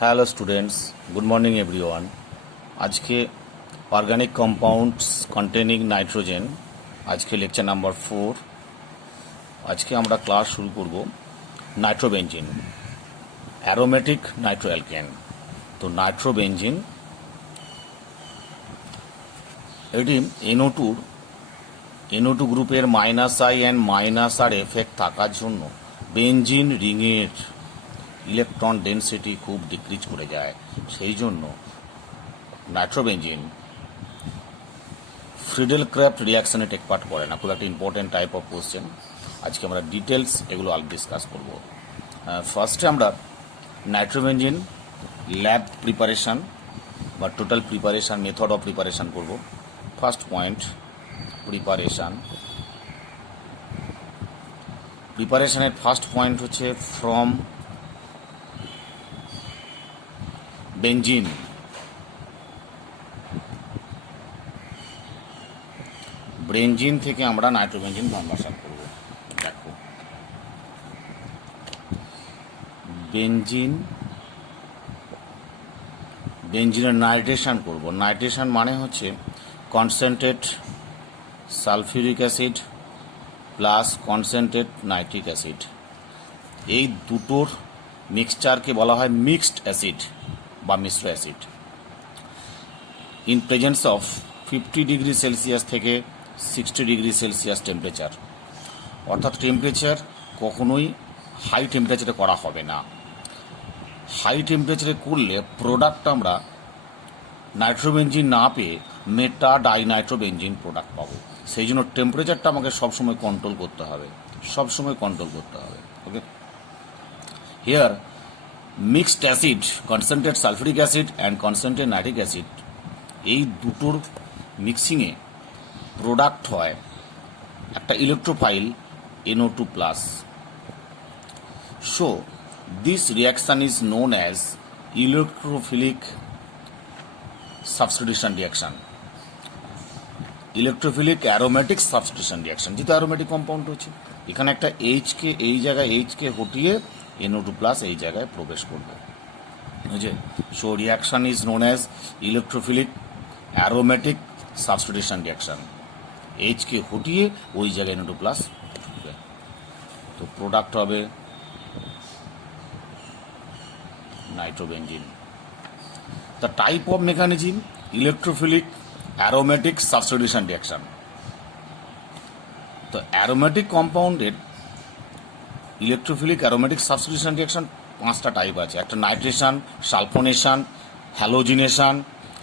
Hello students, good morning everyone. আজকে organic compounds containing nitrogen, আজকে lecture number 4। আজকে আমরা ক্লাস শুরু করব নাইট্রোবেনজিন, অ্যারোমেটিক নাইট্রোঅ্যালকেন। তো নাইট্রোবেনজিন এটি NO2 গ্রুপের -I অ্যান্ড -R এফেক্ট থাকার জন্য বেনজিন রিংয়ের ইলেকট্রন ডেনসিটি খুব ডিক্রিজ করে যায়। সেই জন্য নাইট্রোবেনজিন ফ্রিডেল ক্রাফট রিয়াকশনে টেক পার্ট করে না। খুব একটা ইম্পর্টেন্ট টাইপ অফ কোশ্চেন। আজকে আমরা ডিটেলস এগুলো ডিসকাস করব। ফার্স্টে আমরা নাইট্রোবেনজিন ল্যাব প্রিপারেশান বা total preparation, method of preparation করব। ফার্স্ট পয়েন্ট, প্রিপারেশানের ফার্স্ট পয়েন্ট হচ্ছে ফ্রম বেনজিন। বেনজিন থেকে আমরা নাইট্রোবেনজিন কনভার্সন করব। দেখো, বেনজিনের নাইট্রেশন করব। নাইট্রেশন মানে হচ্ছে concentrate sulphuric acid plus concentrate nitric acid, এই দুটোর মিক্সচারকে বলা হয় মিক্সড অ্যাসিড বা মিশ্র acid. In presence of 50 degree Celsius থেকে 60 ডিগ্রি সেলসিয়াস টেম্পারেচার, অর্থাৎ টেম্পারেচার কখনোই হাই টেম্পারেচারে করা হবে না। হাই টেম্পারেচারে করলে প্রোডাক্ট আমরা নাইট্রোবেনজিন না পেয়ে মেটা ডাইনাইট্রোবেনজিন প্রোডাক্ট পাবো। সেই জন্য টেম্পারেচারটা আমাকে সবসময় কন্ট্রোল করতে হবে, okay. Here mixed acid, concentrate sulphuric acid and concentrate nitric acid, এই দুটোর মিক্সিংয়ে প্রোডাক্ট হয় একটা electrophile NO2+। So this reaction is known as electrophilic substitution reaction, electrophilic aromatic substitution reaction. যেহেতু অ্যারোমেটিক কম্পাউন্ড হচ্ছে, এখানে একটা এইচকে এই জায়গায় এইচকে হটিয়ে NO2+ এই জায়গায় প্রবেশ করবে, বুঝে। So reaction is known as electrophilic aromatic substitution reaction. এইচকে হটিয়ে ওই জায়গায় NO2+ ঢুকবে, তো প্রোডাক্ট হবে nitrobenzene. The type of mechanism, electrophilic aromatic substitution reaction. তো অ্যারোমেটিক কম্পাউন্ডের ইলেকট্রোফিলিক অ্যারোমেটিক সাবস্টিটিউশন রিয়াকশান 5টা টাইপ আছে। একটা nitration, sulphonation, halogenation,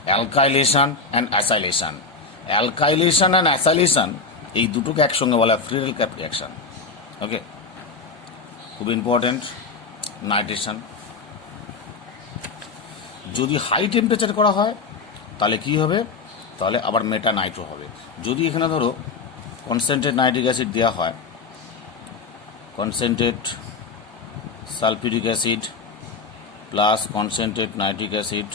alkylation and acylation. Alkylation and acylation এই দুটোকে একসঙ্গে বলা হয় ফ্রিডেল ক্রাফট রিয়াকশান, ওকে। খুব ইম্পর্টেন্ট নাইট্রেশন। যদি হাই টেম্পারেচার করা হয় তাহলে কি হবে, তাহলে আবার মেটা নাইট্রো হবে। যদি এখানে ধরো কনসেন্ট্রেট নাইট্রিক অ্যাসিড দেওয়া হয়, concentrate sulphuric acid plus concentrate nitric acid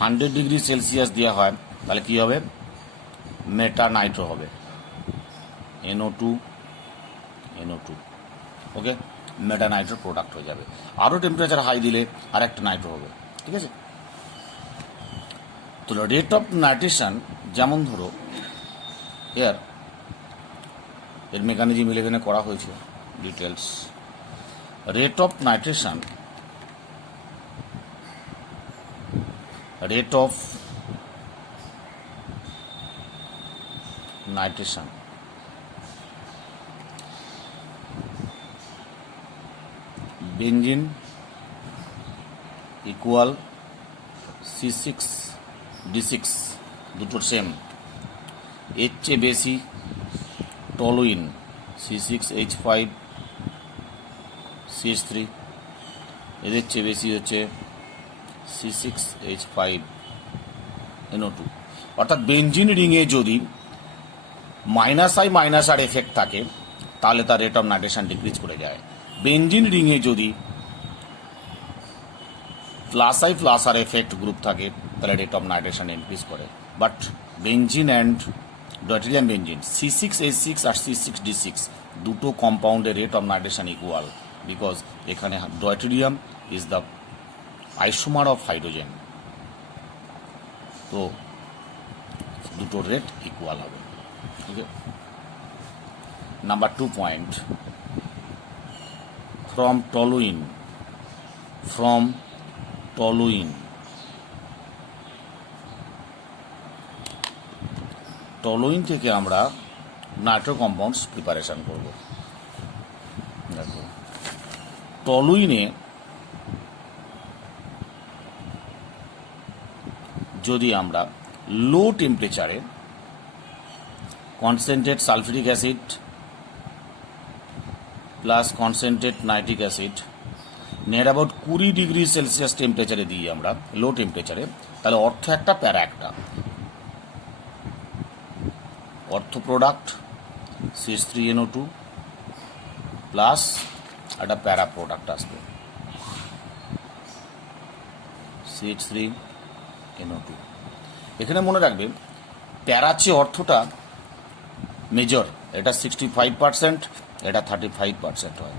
100 degree Celsius দেওয়া হয়, তাহলে কী হবে, মেটা নাইট্রো হবে, NO2, ওকে। মেটা নাইট্রো প্রোডাক্ট হয়ে যাবে। আরও টেম্পারেচার হাই দিলে আর একটা নাইট্রো হবে, ঠিক আছে। তো রেট অফ নাইট্রেশন, যেমন ধরো এর মেকানিজম এখানে করা হয়েছে details. Rate of nitration, benzene equal C6D6, দুটোর সেম। এর চেয়ে বেশি টলুইন C6H5CH3, এদের চেয়ে বেশি হচ্ছে C6H5NO2। অর্থাৎ বেনজিন রিংয়ে যদি -I-R এফেক্ট থাকে তাহলে তার রেট অফ নাইট্রেশন ডিক্রিজ করে যায়। বেনজিন রিংয়ে যদি +I+R এফেক্ট গ্রুপ থাকে তাহলে রেট অফ নাইট্রেশন ইনক্রিজ করে। But benzene and deuterium benzene C6H6 আর C6D6 দুটো কম্পাউন্ডের rate of nitration equal, because এখানে deuterium is the isomer of hydrogen, তো দুটোর রেট ইকুয়াল হবে। Okay, number 2 point, from toluene থেকে আমরা নাইট্রো কম্পাউন্ডস প্রিপারেশন করব। দেখো, টলুইনে যদি আমরা লো টেম্পারেচারে concentrate sulphuric acid plus concentrate nitric acid near about 20 degree Celsius টেম্পারেচারে দিই আমরা, লো টেম্পারেচারে, তাহলে অর্থ একটা প্যারা একটা, অর্থ প্রোডাক্ট CH3NO2 প্লাস একটা প্যারা প্রোডাক্ট আসবে CH3NO2। এখানে মনে রাখবে প্যারার চেয়ে অর্থটা মেজর, এটা 65%, এটা 35% হয়।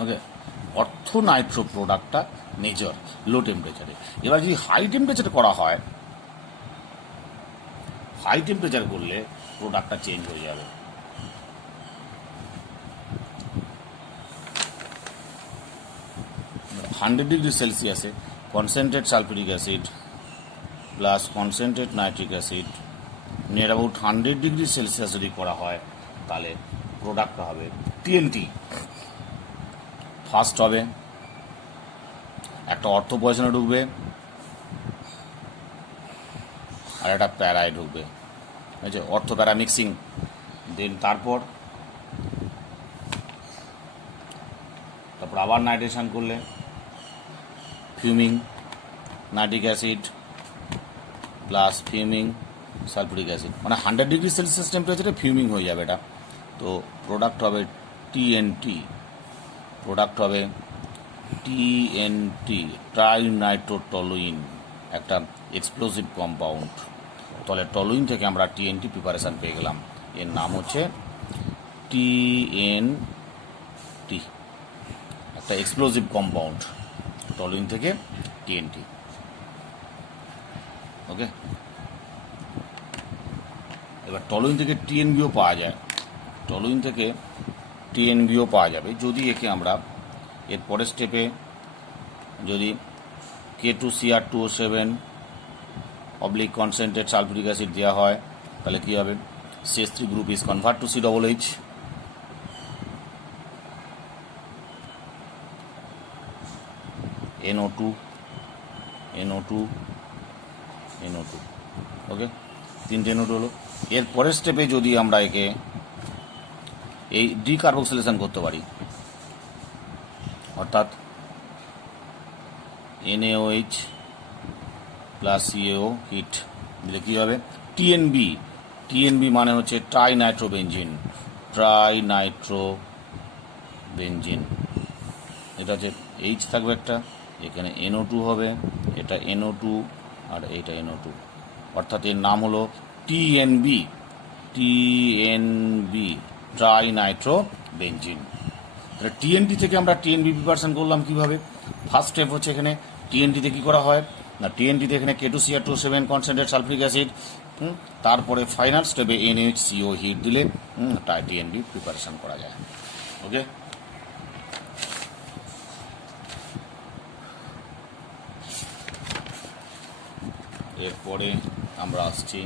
ওকে, অর্থ নাইট্রো প্রোডাক্টটা মেজর লো টেম্পারেচারে। এবার যদি হাই টেম্পারেচারে করা হয়, হাই টেম্পারেচার করলে প্রোডাক্টটা চেঞ্জ হয়ে যাবে। হান্ড্রেড ডিগ্রি সেলসিয়াসে concentrate sulphuric acid plus concentrate nitric acid near about 100 degree Celsius যদি করা হয়, তাহলে প্রোডাক্টটা হবে TNT। ফার্স্ট হবে একটা অর্থ পয়সনে ঢুকবে আর একটা প্যারায় ঢুকবে, ঠিক আছে, অর্থ প্যারা মিক্সিং। দেন তারপর আবার নাইট্রেশন করলে fuming nitric acid plus fuming sulphuric acid, মানে 100 ডিগ্রি সেলসিয়াস টেম্পারেচারে ফিউমিং হয়ে যাবে এটা। তো প্রোডাক্ট হবে TNT, ট্রাইনাইট্রোটলুইন, একটা এক্সপ্লোসিভ কম্পাউন্ড। তাহলে টলুইন থেকে আমরা TNT প্রিপারেশন পেয়ে গেলাম, এর নাম হচ্ছে TNT, একটা এক্সপ্লোসিভ কম্পাউন্ড, টলুইন থেকে TNT। ওকে, এবার টলুইন থেকে TNBও পাওয়া যায়, টলুইন থেকে TNBও পাওয়া যাবে যদি একে আমরা এর পরের স্টেপে যদি K2Cr2O7 oblique concentrate sulphuric acid দেওয়া হয়, তাহলে কী হবে, CH3 group is convert to COOH, NO2, ওকে, 3টে NO2 হলো। এর পরের স্টেপে যদি আমরা একে এই ডিকার্বক্সিলেশন করতে পারি, অর্থাৎ NaOH প্লাস CaO হিট দিলে কী হবে, TNB মানে হচ্ছে ট্রাইনাইট্রোবেনজিন, এটা হচ্ছে H থাকবে একটা, এখানে NO2 হবে, এটা NO2 আর এইটা NO2, অর্থাৎ এর নাম হলো TNB, ট্রাইনাইট্রোবেনজিন। তাহলে TNT থেকে আমরা TNB প্রিপারেশন করলাম কীভাবে? ফার্স্ট স্টেপ হচ্ছে এখানে TNTতে কী করা হয় না, TNTতে এখানে K2Cr2O7 কনসেন্ট্রেট সালফিউরিক অ্যাসিড, তারপরে ফাইনাল স্টেপে NaHCO হিট দিলে TNB প্রিপারেশন করা যায়। ওকে, এরপরে আমরা আসছি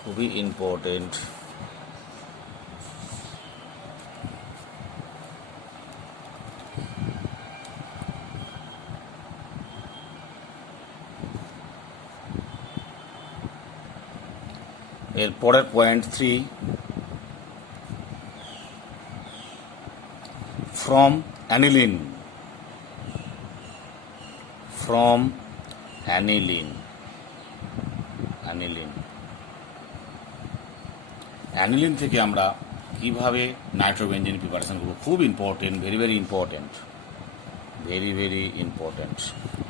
খুবই ইম্পর্টেন্ট এর পরের পয়েন্ট 3, ফ্রম অ্যানিলিন, অ্যানিলিন থেকে আমরা কিভাবে নাইট্রোবেনজিন প্রিপারেশন করবো, খুব ইম্পর্টেন্ট, ভেরি ইম্পর্টেন্ট।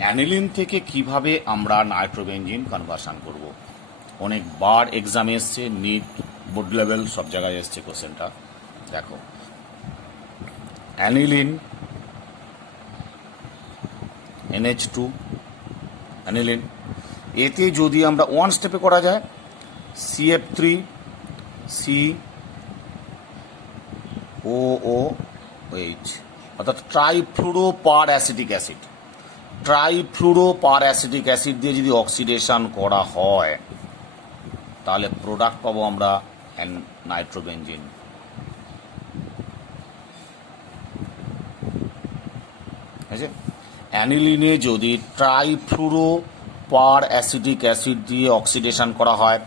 অ্যানিলিন থেকে কিভাবে আমরা নাইট্রোবেনজিন কনভার্সন করব, অনেকবার এক্সামে এসছে, নিট, বোর্ড লেভেল সব জায়গায় এসছে কোশ্চেনটা। দেখো, অ্যানিলিন NH2 অ্যানিলিন, এতে যদি আমরা ওয়ান স্টেপে করা যায় CF3 COOH, অর্থাৎ ট্রাইফ্লুরোপার অ্যাসিটিক অ্যাসিড, ট্রাইফ্লুরোপার অ্যাসিটিক অ্যাসিড দিয়ে যদি অক্সিডেশন করা হয় তাহলে প্রোডাক্ট পাবো আমরা নাইট্রোবেনজিন। আছে অ্যানিলিনে যদি ট্রাইফ্লুরোপার অ্যাসিটিক অ্যাসিড দিয়ে অক্সিডেশন করা হয়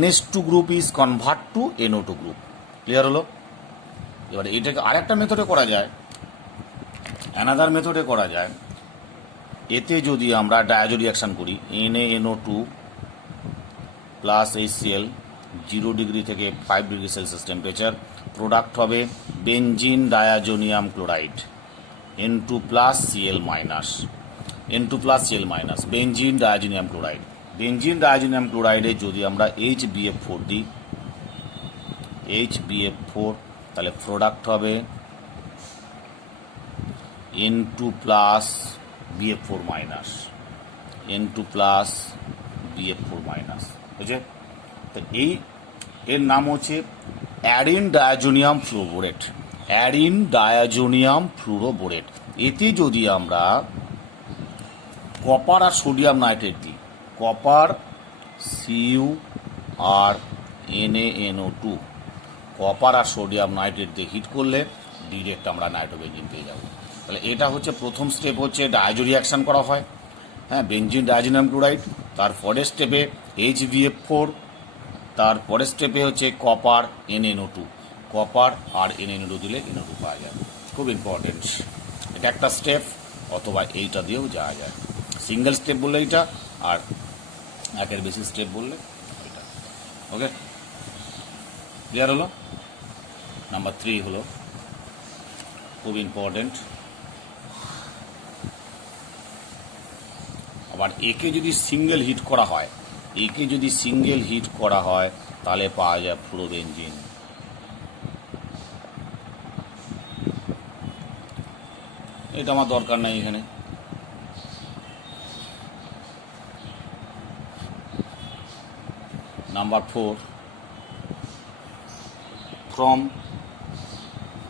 NH2 group is convert to NO2 group. Clear হলো? এবারে এটাকে আরেকটা মেথডে করা যায়, অ্যানাদার মেথডে করা যায়। এতে যদি আমরা ডায়াজো রিয়াকশান করি NaNO2 প্লাস HCl 0 ডিগ্রি থেকে 5 ডিগ্রি সেলসিয়াস টেম্পারেচার, প্রোডাক্ট হবে benzene diazonium chloride N2 plus Cl minus, N2 plus Cl minus, benzene diazonium chloride. Benzene diazonium ক্লোরাইডে যদি আমরা HBF4 দিই, HBF4, তাহলে প্রোডাক্ট হবে N2 plus BF4 minus, N2 plus BF4 minus. বুঝছে? তো এই এর নাম হচ্ছে অ্যারিন ডায়াজোনিয়াম ফ্লুরোবোরেট, অ্যারিন ডায়াজোনিয়াম ফ্লুরোবোরেট। এতে যদি আমরা কপার আর সোডিয়াম নাইট্রেট দিই, কপার Cu আর NaNO2, কপার আর সোডিয়াম নাইট্রেট দিয়ে হিট করলে ডিরেক্ট আমরা নাইট্রোবেনজিন পেয়ে যাব। তাহলে এটা হচ্ছে প্রথম স্টেপ, হচ্ছে ডায়াজো রিয়াকশান করা হয়, হ্যাঁ, বেনজিন ডায়াজোনিয়াম ক্লোরাইড। তারপরের স্টেপে HBF4, তারপরের স্টেপে হচ্ছে কপার NaNO2, কপার আর NaNO2 দিলে NO2 পাওয়া যায়। খুব ইম্পর্টেন্ট, এটা একটা স্টেপ, অথবা এইটা দিয়েও যাওয়া যায়। সিঙ্গেল স্টেপ বললে এইটা, আর একের বেশি স্টেপ বললে এটা। ওকে, ক্লিয়ার হলো? নাম্বার 3 হলো খুব ইম্পর্টেন্ট। আবার একে যদি সিঙ্গেল হিট করা হয়, একে যদি সিঙ্গেল হিট করা হয় তাহলে পাওয়া যায় ফ্লুরোবেনজিন। এটা আমার দরকার নাই এখানে। নাম্বার 4, ফ্রম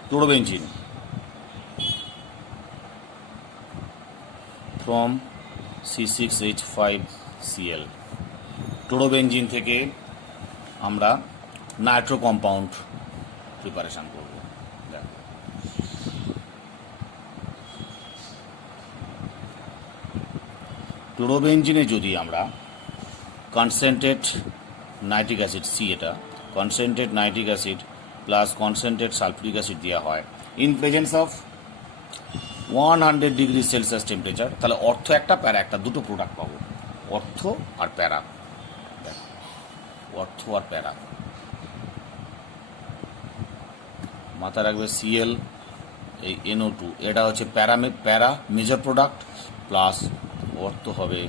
ফ্লুরোবেনজিন, ফ্রম C6H5Cl, ফ্লুরোবেনজিন থেকে আমরা নাইট্রো কম্পাউন্ড প্রিপারেশন করব। ফ্লুরোবেনজিনে যদি আমরা কনসেন্ট্রেট নাইট্রিক অ্যাসিড, এটা concentrate nitric acid plus concentrate sulphuric acid দেওয়া হয় in presence of 100 degree Celsius temperature, তাহলে অর্থ একটা, প্যারা একটা, দুটো প্রোডাক্ট পাবো, অর্থ আর প্যারা। অর্থ আর প্যারা মাথায় রাখবে। Cl, এই NO2, এটা হচ্ছে প্যারা মেজর প্রোডাক্ট, প্লাস অর্থ হবে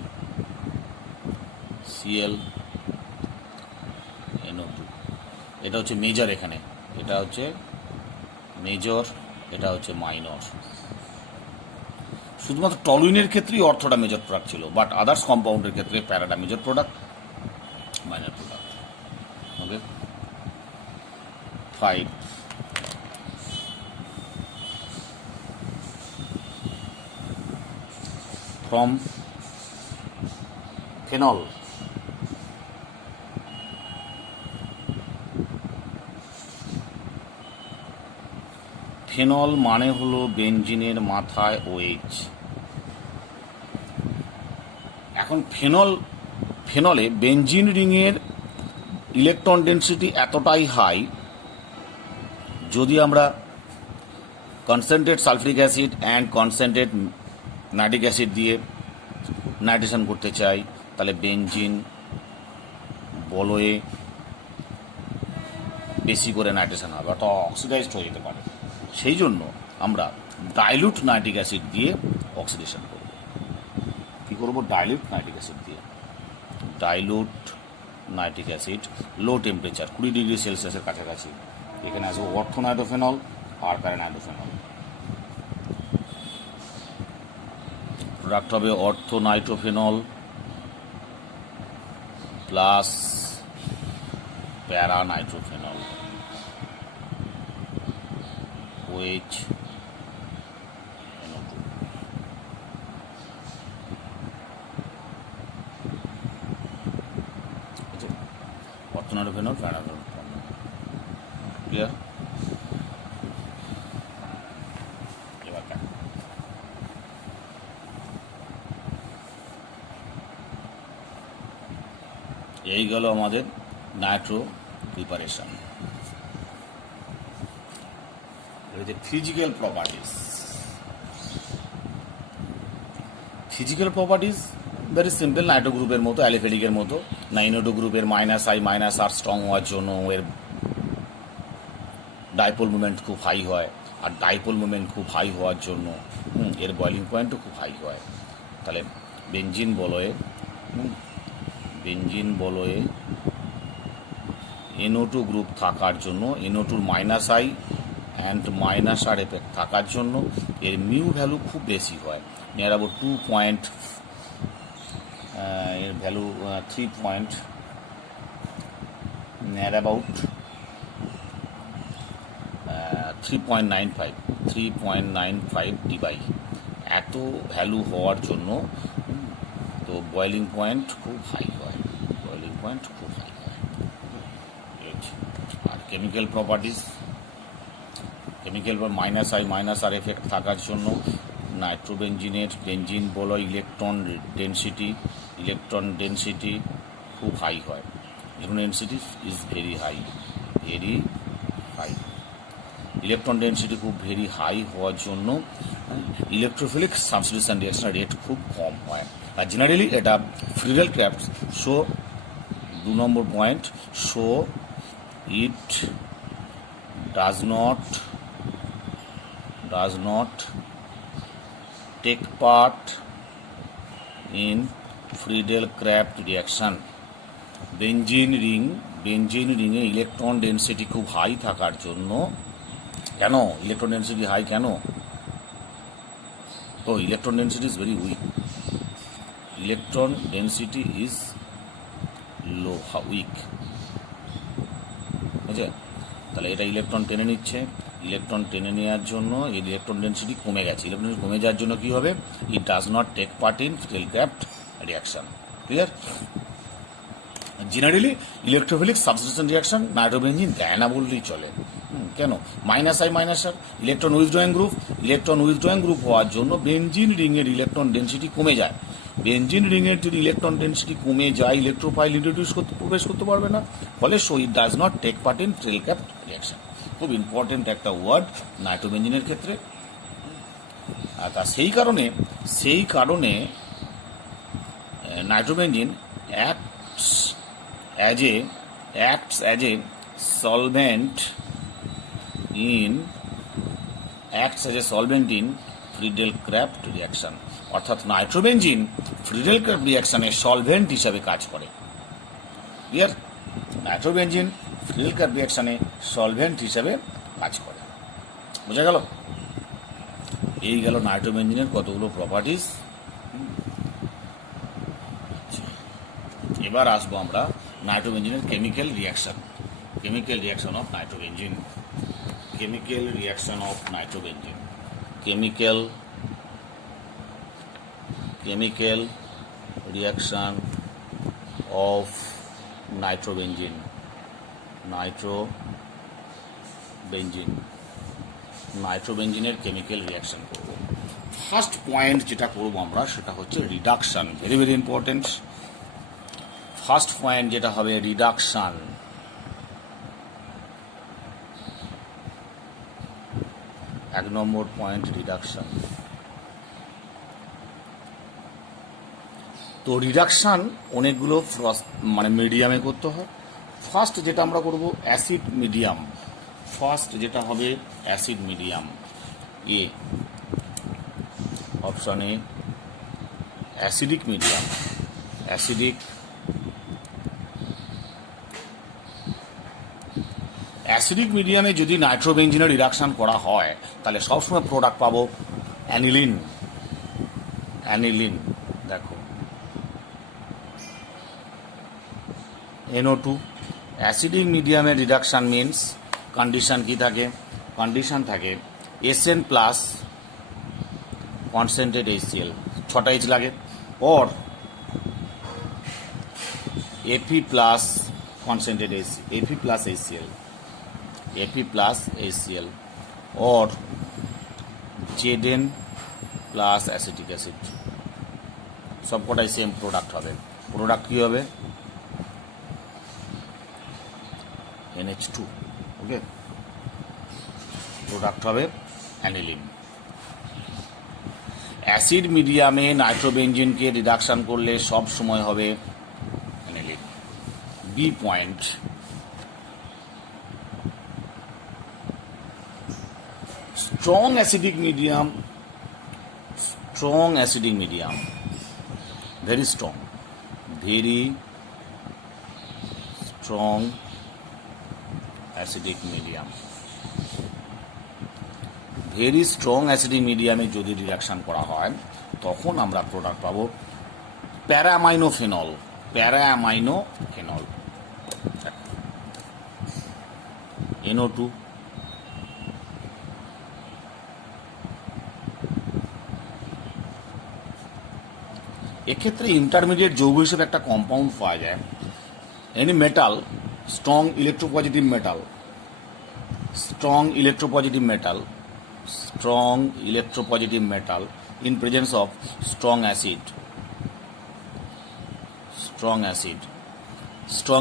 Cl NO2, এটা হচ্ছে মেজর এখানে, এটা হচ্ছে মেজর, এটা হচ্ছে মাইনর। শুধুমাত্র টলুইনের ক্ষেত্রেই অর্থটা মেজর প্রোডাক্ট ছিল, বাট আদার্স কম্পাউন্ডের ক্ষেত্রে প্যারাটা major product, minor product. Okay, 5, from phenol, phenol মানে হলো বেনজিনের মাথায় OH। এখন ফেনলে বেনজিন রিংয়ের ইলেকট্রন ডেনসিটি এতটাই হাই, যদি আমরা concentrate sulphuric acid and concentrate nitric acid দিয়ে নাইট্রেশন করতে চাই, তাহলে বেনজিন বলয়ে বেশি করে নাইট্রেশন হবে, অর্থাৎ অক্সিডাইজড হয়ে যেতে পারে। সেই জন্য আমরা ডাইলুট নাইট্রিক অ্যাসিড দিয়ে অক্সিডেশন করব। কী করবো? ডাইলুট নাইট্রিক অ্যাসিড দিয়ে, dilute nitric acid, low temperature 20 degree সেলসিয়াসের কাছাকাছি। এখানে আসবো অর্থোনাইট্রোফেনল আর প্যারানাইট্রোফেনল। প্রোডাক্ট হবে ortho nitrophenol plus para nitrophenol OH ortho nitrophenol para clear. এবার দেখো এই গেল আমাদের nitro preparation. Physical properties, physical properties very simple. Nitro গ্রুপের মতো, অ্যালিফেটিকের মতো। নাইনোটো গ্রুপের -I-R স্ট্রং হওয়ার জন্য এর ডাইপোল মুভমেন্ট খুব হাই হয়, আর ডাইপোল মুভমেন্ট খুব হাই হওয়ার জন্য এর বয়লিং পয়েন্টও খুব হাই হয়। তাহলে বেঞ্জিন বলয়ে NO2 গ্রুপ থাকার জন্য, NO2-র -I অ্যান্ড -R এফেক্ট থাকার জন্য এর মিউ ভ্যালু খুব বেশি হয়, নিয়ার অ্যাবাউট 2 পয়েন্ট, এর value 3 point, near about 3.95 debye এত ভ্যালু হওয়ার জন্য তো বয়েলিং পয়েন্ট খুব হাই হয়, বয়েলিং পয়েন্ট খুব হাই হয়। আর chemical properties, chemical -I-R effect থাকার জন্য নাইট্রোবেঞ্জিনের বেঞ্জিন বলয় ইলেকট্রন ডেনসিটি খুব হাই হয়। Electron density is very high. Electron density খুব ভেরি হাই হওয়ার জন্য ইলেকট্রোফিলিক সাবস্টিটিউশন রিঅ্যাকশন রেট খুব কম হয়। আর জেনারেলি এটা ফ্রিডেল ক্রাফট শো 2 নম্বর point, show it does not take part in Friedel-Crafts reaction. বেঞ্জিন রিংয়ে ইলেকট্রন ডেনসিটি খুব হাই থাকার জন্য, কেন ইলেকট্রন ডেনসিটি হাই কেন? তো electron density is very weak, electron density is low, weak, বুঝছে? তাহলে এটা ইলেকট্রন টেনে নিচ্ছে, ইলেকট্রন টেনে নেওয়ার জন্য এই ইলেকট্রন ডেনসিটি কমে গেছে। ইলেকট্রন কমে যাওয়ার জন্য কি হবে? It does not take part in Friedel Crafts reaction. Clear? Generally electrophilic substitution reaction nitrobenzene দেয় না বললেই চলে। কেন? -I-R ইলেকট্রন উইথড্রয়িং গ্রুপ হওয়ার জন্য বেঞ্জিন রিংয়ের ইলেকট্রন ডেনসিটি কমে যায়। বেঞ্জিন রিংয়ের যদি ইলেকট্রন ডেনসিটি কমে যায়, ইলেকট্রোফাইল প্রবেশ করতে পারবে না, ফলে so it does not take part in Friedel Crafts reaction. খুব ইম্পর্টেন্ট একটা ওয়ার্ড নাইট্রোবেঞ্জিনের ক্ষেত্রে। আর তা সেই কারণে nitrobenzene acts as a solvent in Friedel-Crafts reaction, অর্থাৎ নাইট্রোবেঞ্জিন ফ্রিডেল-ক্রাফট রিঅ্যাকশনে সলভেন্ট হিসাবে কাজ করে। ক্লিয়ার? নাইট্রোবেঞ্জিন ফ্রিডেল-ক্রাফট রিঅ্যাকশনে সলভেন্ট হিসাবে কাজ করে। বোঝা গেল? এই গেল নাইট্রোবেঞ্জিনের কতগুলো প্রপার্টিস। এবার আসবো আমরা নাইট্রোবেঞ্জিনের chemical reaction of nitrobenzene. Chemical reaction of nitrobenzene, chemical reaction of নাইট্রোবেঞ্জিনের কেমিক্যাল রিঅ্যাকশন করব। ফার্স্ট পয়েন্ট যেটা করব আমরা সেটা হচ্ছে reduction. Very very important. First point যেটা হবে রিডাকশন। এক নম্বর পয়েন্ট রিডাকশন। তো রিডাকশন অনেকগুলো মিডিয়ামে করতে হয়। ফার্স্ট যেটা আমরা করব অ্যাসিড মিডিয়াম। ফার্স্ট যেটা হবে acid medium. A option A acidic medium. Acidic মিডিয়ামে যদি নাইট্রোবেঞ্জিনের রিডাকশন করা হয় তাহলে সবসময় প্রোডাক্ট পাবো অ্যানিলিন। অ্যানিলিন দেখো NO2 অ্যাসিডিক মিডিয়ামের রিডাকশান মিনস কন্ডিশন কি থাকে, কন্ডিশন থাকে SN প্লাস কনসেন্ট্রেট HCl 6টা H লাগে, or Fe plus concentrate Fe plus HCl, Fe plus HCl, or Zn plus acetic acid, সবকটাই সেম প্রোডাক্ট হবে। প্রোডাক্ট কী হবে? NH2, ওকে, প্রোডাক্ট হবে অ্যানিলিন। অ্যাসিড মিডিয়ামে নাইট্রোবেনজিনকে রিডাকশন করলে সব সময় হবে aniline. B point, strong acidic medium, very strong acidic medium, very strong acidic মিডিয়ামে যদি রিয়াকশন করা হয় তখন আমরা প্রোডাক্ট পাবো প্যারামাইনোফেনল, NO2, এক্ষেত্রে ইন্টারমিডিয়েট যৌগ হিসেবে একটা কম্পাউন্ড পাওয়া যায়। Any metal, strong electropositive metal in presence of strong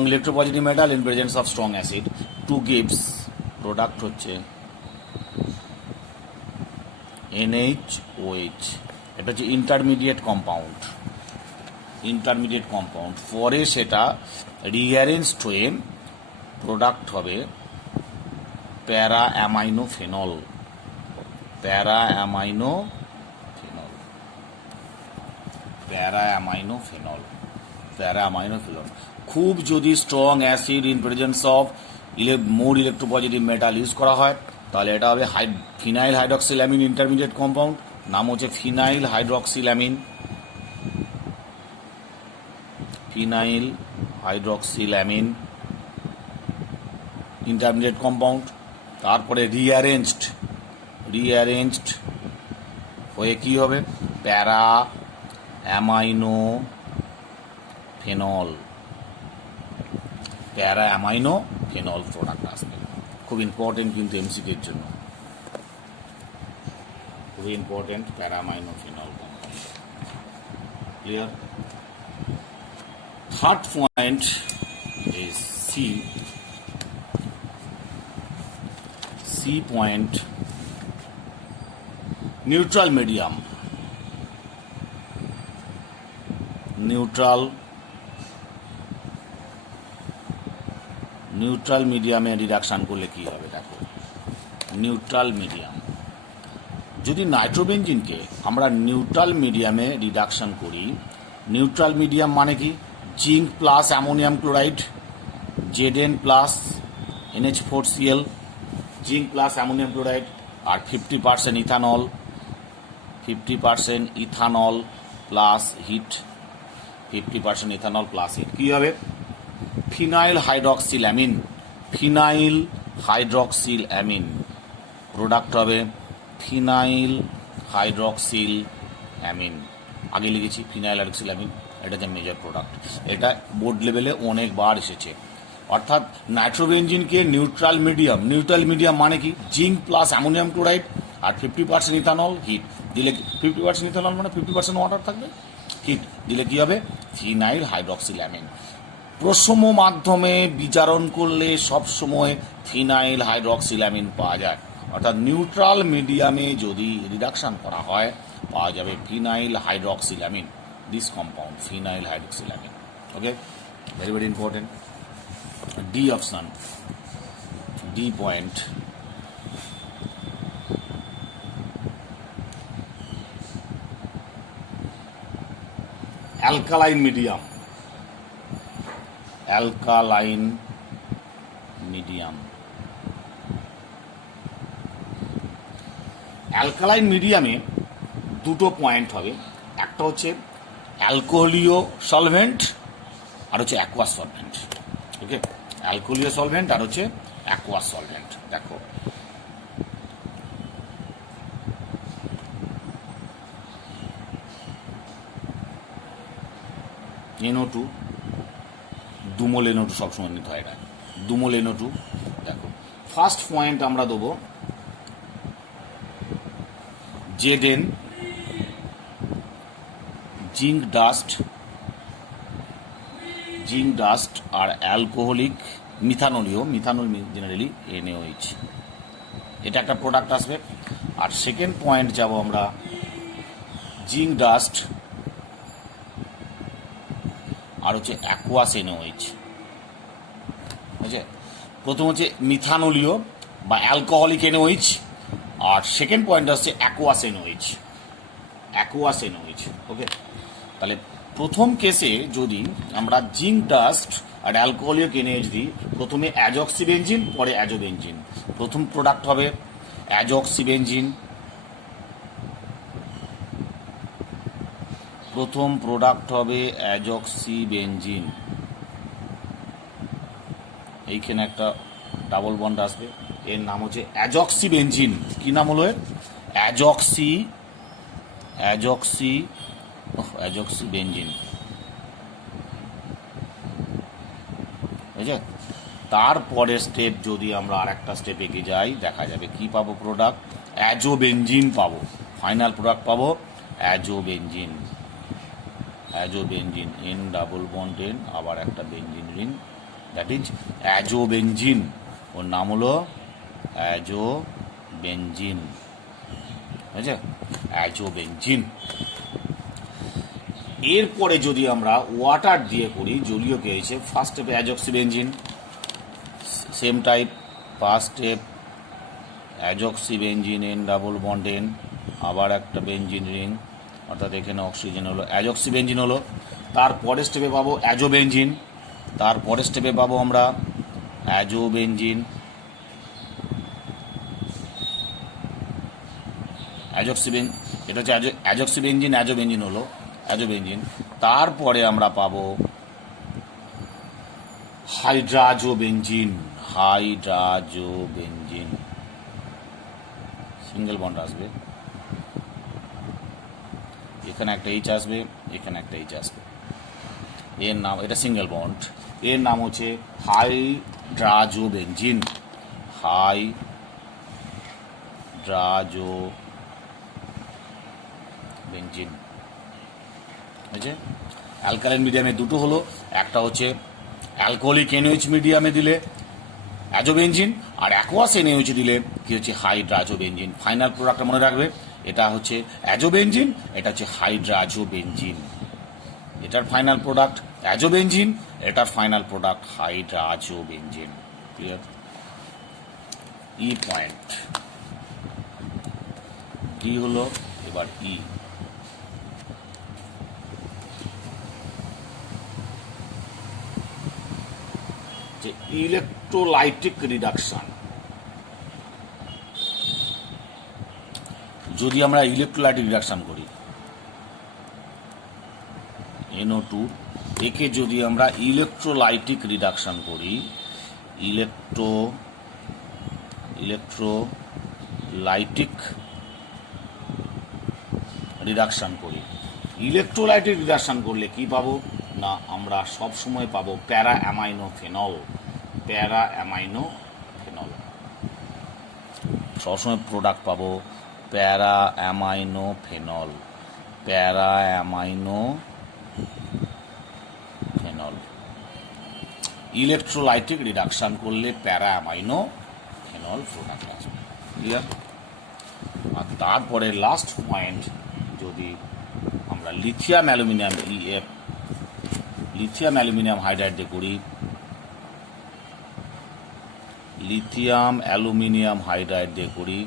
electropositive metal in presence of strong acid to gives product হচ্ছে NaOH। এটা হচ্ছে ইন্টারমিডিয়েট কম্পাউন্ড, পরে সেটা রিঅ্যারেঞ্জড হয়ে প্রোডাক্ট হবে প্যারা অ্যামাইনোফেনল। খুব যদি strong acid in presence of more electropositive metal use করা হয় তাহলে এটা হবে ফিনাইল হাইড্রক্সিল্যামিন ইন্টারমিডিয়েট কম্পাউন্ড, নাম হচ্ছে ফিনাইল হাইড্রক্সিল্যামিন ইন্টারমিডিয়েট কম্পাউন্ড। তারপরে রিঅ্যারেঞ্জড হয়ে কি হবে প্যারা অ্যামাইনোফেনল প্রোডাক্ট আসবে। খুব ইম্পর্টেন্ট কিন্তু এমসিকিউর জন্য, খুবই important para aminophenol compound. Clear? Third point is C point, neutral medium, neutral মিডিয়ামে রিডাকশন করলে কি হবে দেখো। নিউট্রাল মিডিয়াম, যদি নাইট্রোবেনজিনকে আমরা নিউট্রাল মিডিয়ামে রিডাকশন করি, নিউট্রাল মিডিয়াম মানে কি zinc plus ammonium chloride, Zn plus NH4Cl, zinc plus ammonium chloride, আর 50% ইথানল প্লাস হিট, কী হবে ফিনাইল হাইড্রক্সিল্যামিন, প্রোডাক্ট হবে ফিনাইল হাইড্রক্সিল্যামিন। আগে লিখেছি ফিনাইল হাইড্রক্সিল্যামিন, এটা যে মেজর প্রোডাক্ট, এটা বোর্ড লেভেলে অনেকবার এসেছে। অর্থাৎ নাইট্রোবেনজিনকে নিউট্রাল মিডিয়াম মানে কি জিঙ্ক প্লাস অ্যামোনিয়াম ক্লোরাইড আর 50% ইথানল, হিট দিলে 50% ইথানল মানে 50% ওয়াটার থাকবে, হিট দিলে কি হবে ফিনাইল হাইড্রক্সিল্যামিন। প্রশম মাধ্যমে বিচারণ করলে সবসময় ফিনাইল হাইড্রক্সিল্যামিন পাওয়া যায়। অর্থাৎ নিউট্রাল মিডিয়ামে যদি রিডাকশন করা হয় পাওয়া যাবে phenyl hydroxylamine, this compound phenyl hydroxylamine. Okay, very very important. D option, D point, alkaline medium, alkaline মিডিয়ামে দুটো পয়েন্ট হবে। একটা হচ্ছে অ্যালকোহলীয় সলভেন্ট আর হচ্ছে অ্যাকোয়াস সলভেন্ট। ওকে, অ্যালকোহলীয় সলভেন্ট আর হচ্ছে অ্যাকোয়াস সলভেন্ট। দেখো NO2, দুমোল NO2 সবসময় নিতে হয়, এটা দুমোল NO2। দেখো ফার্স্ট পয়েন্ট আমরা দেবো Zn, জিঙ্ক ডাস্ট আর অ্যালকোহলিক মিথানল জেনারেলি NaOH, এটা একটা প্রোডাক্ট আসবে। আর সেকেন্ড পয়েন্ট যাব আমরা জিঙ্ক ডাস্ট আর হচ্ছে অ্যাকোয়াস NaOH। বুঝছে, প্রথম হচ্ছে মিথানলীয় বা অ্যালকোহলিক NaOH, আর সেকেন্ড পয়েন্ট হচ্ছে অ্যাকোয়াস NaOH। ওকে, তাহলে প্রথম কেসে যদি আমরা জিঙ্ক ডাস্ট আর অ্যালকোহলিক NaOH দিই, প্রথমে অ্যাজক্সিবেনজিন পরে অ্যাজোবেনজিন, প্রথম প্রোডাক্ট হবে অ্যাজক্সিবেনজিন, এইখানে একটা ডাবল বন্ড আসবে, এর নাম হচ্ছে অ্যাজক্সিবেনজিন। কি নাম হলো এর? অ্যাজক্সিবেনজিন। বুঝছে, তারপরে স্টেপ যদি আমরা আর একটা স্টেপ এগিয়ে যাই, দেখা যাবে কি পাবো প্রোডাক্ট, অ্যাজোবেনজিন পাবো। ফাইনাল প্রোডাক্ট পাবো অ্যাজোবেনজিন, N ডাবল বন্ড N, আবার একটা বেনজিন রিং, দ্যাট ইজ অ্যাজোবেনজিন। ওর নাম হলো অ্যাজোবেনজিন। বুঝছে, অ্যাজোবেনজিন। এরপরে যদি আমরা ওয়াটার দিয়ে করি, জলীয় কে হয়েছে, ফার্স্ট স্টেপে azoxybenzene, same type, first step azoxybenzene N double bond N, আবার একটা বেনজিন রিং, অর্থাৎ এখানে অক্সিজেন হলো, অ্যাজক্সিবেনজিন হলো। তারপরে স্টেপে পাবো অ্যাজোবেনজিন, তারপরে স্টেপে পাবো আমরা অ্যাজোবেনজিন, এটা হচ্ছে অ্যাজক্সিবেনজিন, অ্যাজোবেনজিন হলো, অ্যাজোবেনজিন। তারপরে আমরা পাবো হাইড্রাজোবেনজিন, সিঙ্গেল বন্ড আসবে, এখানে একটা H আসবে, এখানে একটা H আসবে, এর নাম, এটা সিঙ্গেল বন্ড, এর নাম হচ্ছে হাইড্রাজোবেনজিন। বুঝছে, অ্যালকালাইন মিডিয়ামে দুটো হলো, একটা হচ্ছে অ্যালকোহলিক NaOH মিডিয়ামে দিলে অ্যাজোবেনজিন, আর অ্যাকোয়াস NaOH দিলে কি হচ্ছে হাইড্রাজোবেনজিন। ফাইনাল প্রোডাক্টটা মনে রাখবে, এটা হচ্ছে অ্যাজোবেনজিন, এটা হচ্ছে হাইড্রাজোবেনজিন। এটার ফাইনাল প্রোডাক্ট অ্যাজোবেনজিন, এটার final product hydrazobenzene. Clear? E point D হলো, এবার ই, যে ইলেকট্রোলাইটিক রিডাকশন। যদি আমরা ইলেকট্রোলাইটিক রিডাকশন করি NO2, একে যদি আমরা ইলেকট্রোলাইটিক রিডাকশন করি, ইলেকট্রোলাইটিক রিডাকশন করলে কি পাবো না, আমরা সব সময় পাবো প্যারা অ্যামাইনোফেনল। সবসময় প্রোডাক্ট পাবো প্যারা অ্যামাইনোফেনল। ইলেকট্রোলাইটিক রিডাকশন করলে প্যারা অ্যামাইনোফেনল প্রোডাক্ট আসবে। ক্লিয়ার? আর তারপরে লাস্ট পয়েন্ট, যদি আমরা লিথিয়াম অ্যালুমিনিয়াম হাইড্রাইড দিয়ে করি,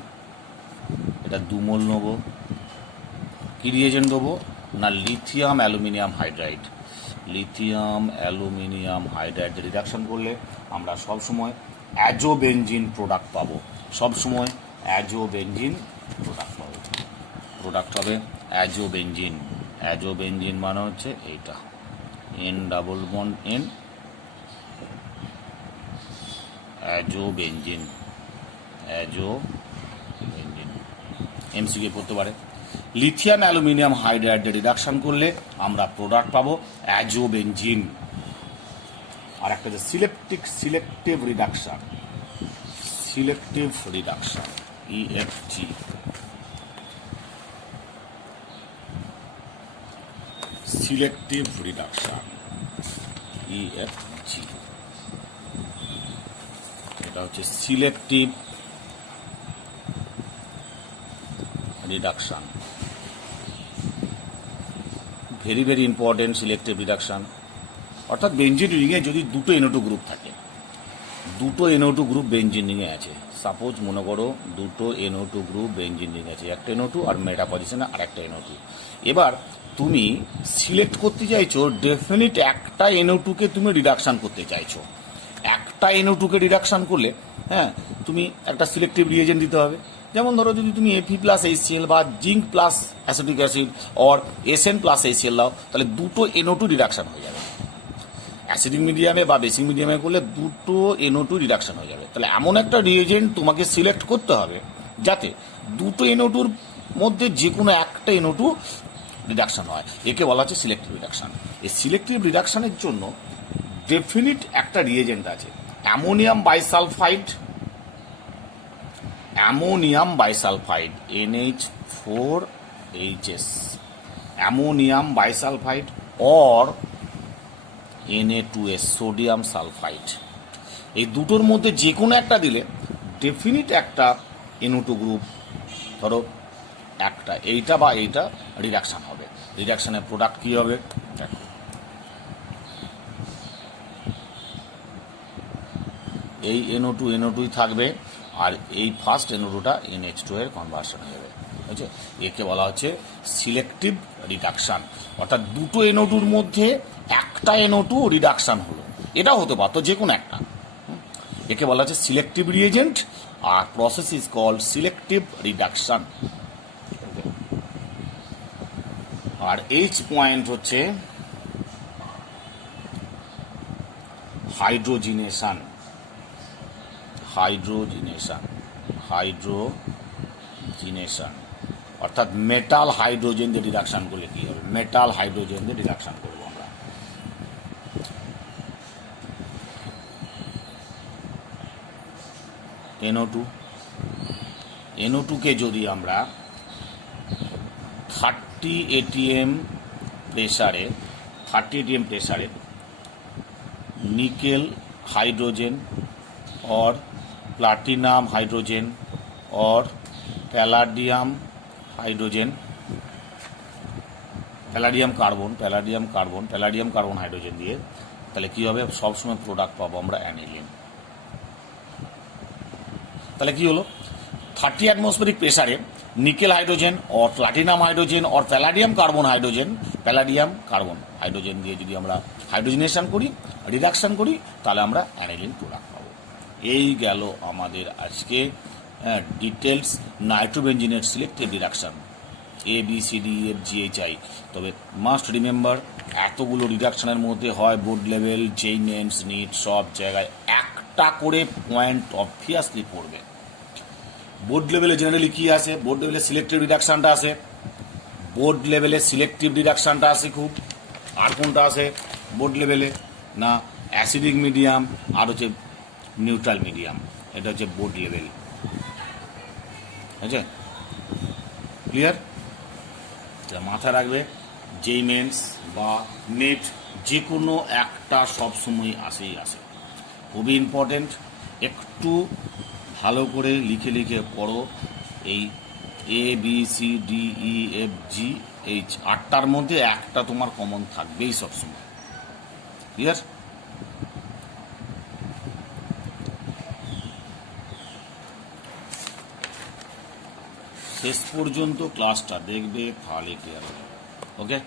এটা 2 মোল নেব। কি রিয়েজেন্ট দেবো না, লিথিয়াম অ্যালুমিনিয়াম হাইড্রাইড রিডাকশন করলে আমরা সবসময় অ্যাজোবেনজিন প্রোডাক্ট পাবো। প্রোডাক্ট হবে অ্যাজোবেনজিন। অ্যাজোবেঞ্জিন মানে হচ্ছে এইটা, N double bond N, azobenzene, azobenzene. MCQ পড়তে পারে। লিথিয়াম অ্যালুমিনিয়াম হাইড্রাইডে রিডাকশন করলে আমরা প্রোডাক্ট পাবো অ্যাজোবেঞ্জিন। আর একটা যে selective reduction, selective reduction, EFG, selective reduction, EFG. এটা হচ্ছে selective reduction, very very important selective reduction. অর্থাৎ বেঞ্জিন রিংয়ে যদি দুটো NO2 গ্রুপ থাকে, দুটো NO2 গ্রুপ বেঞ্জিন রিংয়ে আছে, সাপোজ মনে করো দুটো NO2 গ্রুপ বেঞ্জিন রিংয়ে আছে, একটা NO2 আর মেটা পজিশনে আর একটা NO2। এবার তুমি সিলেক্ট করতে চাইছো ডেফিনিট একটা NO2-কে তুমি রিডাকশন করতে চাইছো। একটা NO2-কে রিডাকশন করলে হ্যাঁ তুমি একটা সিলেক্টিভ রিয়েজেন্ট দিতে হবে। যেমন ধরো যদি তুমি Fe+HCl বা zinc plus acetic acid or SN+HCl দাও, তাহলে দুটো NO2 রিডাকশন হয়ে যাবে। অ্যাসিডিক মিডিয়ামে বা বেসিক মিডিয়ামে করলে দুটো NO2 রিডাকশন হয়ে যাবে। তাহলে এমন একটা রিয়েজেন্ট তোমাকে সিলেক্ট করতে হবে যাতে দুটো NO2-র মধ্যে যে কোনো একটা NO2 রিডাকশন হয়, একে বলা হচ্ছে সিলেক্টিভ রিডাকশন। এই সিলেক্টিভ রিডাকশনের জন্য ডেফিনিট একটা রিয়েজেন্ট আছে, ammonium bisulphide, ammonium bisulphide NH4HS, ammonium bisulphide or Na2S, sodium sulphide. এই দুটোর মধ্যে যে কোনো একটা দিলে ডেফিনিট একটা NO2 গ্রুপ, ধরো একটা এইটা বা এইটা রিডাকশন হবে। রিডাকশনের প্রোডাক্ট কী হবে দেখো, এই NO2 থাকবে আর এই ফার্স্ট NO2টা NH2 এর কনভার্সন হয়ে যাবে, বুঝছে? একে বলা হচ্ছে সিলেক্টিভ রিডাকশন। অর্থাৎ দুটো NO2-র মধ্যে একটা NO2 রিডাকশন হলো, এটাও হতে পারতো যে কোনো একটা। একে বলা হচ্ছে সিলেক্টিভ রিয়েজেন্ট আর process is called selective reduction. আর H পয়েন্ট হচ্ছে হাইড্রোজিনেশন, হাইড্রোজিনেশন অর্থাৎ মেটাল হাইড্রোজেন দিয়ে রিডাকশন করলে কি হবে, মেটাল হাইড্রোজেন দিয়ে রিডাকশন করবো আমরা। NO2-কে যদি আমরা 30 ATM প্রেসারে निकेल हाइड्रोजन और प्लाटिनम हाइड्रोजन और palladium hydrogen, palladium carbon hydrogen दिए তাহলে কি হবে, সব সময় প্রোডাক্ট পাবো আমরা অ্যানিলিন। তাহলে কি হলো, 30 एटमॉस्फेरिक प्रेसारे निकेल हाइड्रोजन और प्लाटिनम हाइड्रोजन और पैलाडियम कार्बन हाइड्रोजन দিয়ে যদি আমরা হাইড্রোজেনেশন করি, রিডাকশন করি, তাহলে আমরা অ্যানিলিন প্রোডাক্ট পাবো। এই গেল আমাদের আজকে ডিটেলস নাইট্রোবেঞ্জিনের সিলেক্টিভ রিডাকশন ABCDEFGHI। তবে মাস্ট রিমেম্বার, এতগুলো রিডাকশনের মধ্যে হয় বোর্ড লেভেল, যেই মেন্স, নিট, সব জায়গায় একটা করে পয়েন্ট অবভিয়াসলি পড়বে। বোর্ড লেভেলে জেনারেলি কি আসে, বোর্ড লেভেলে সিলেক্টিভ রিডাকশনটা আসে, খুব। আর কোনটা আসে বোর্ড লেভেলে না, অ্যাসিডিক মিডিয়াম আর হচ্ছে নিউট্রাল মিডিয়াম, এটা হচ্ছে বোর্ড লেভেল। আছে ক্লিয়ার? মাথায় রাখবে, যেই মেন্স বা নেট যে কোনো একটা সবসময় আসে, খুবই ইম্পর্টেন্ট। একটু ভালো করে লিখে পড়ো। এই ABCDEFGH 8টার মধ্যে একটা তোমার কমন থাকবেই সবসময়। ক্লিয়ার? শেষ পর্যন্ত ক্লাসটা দেখবে, তাহলে ক্লিয়ার হবে। ওকে।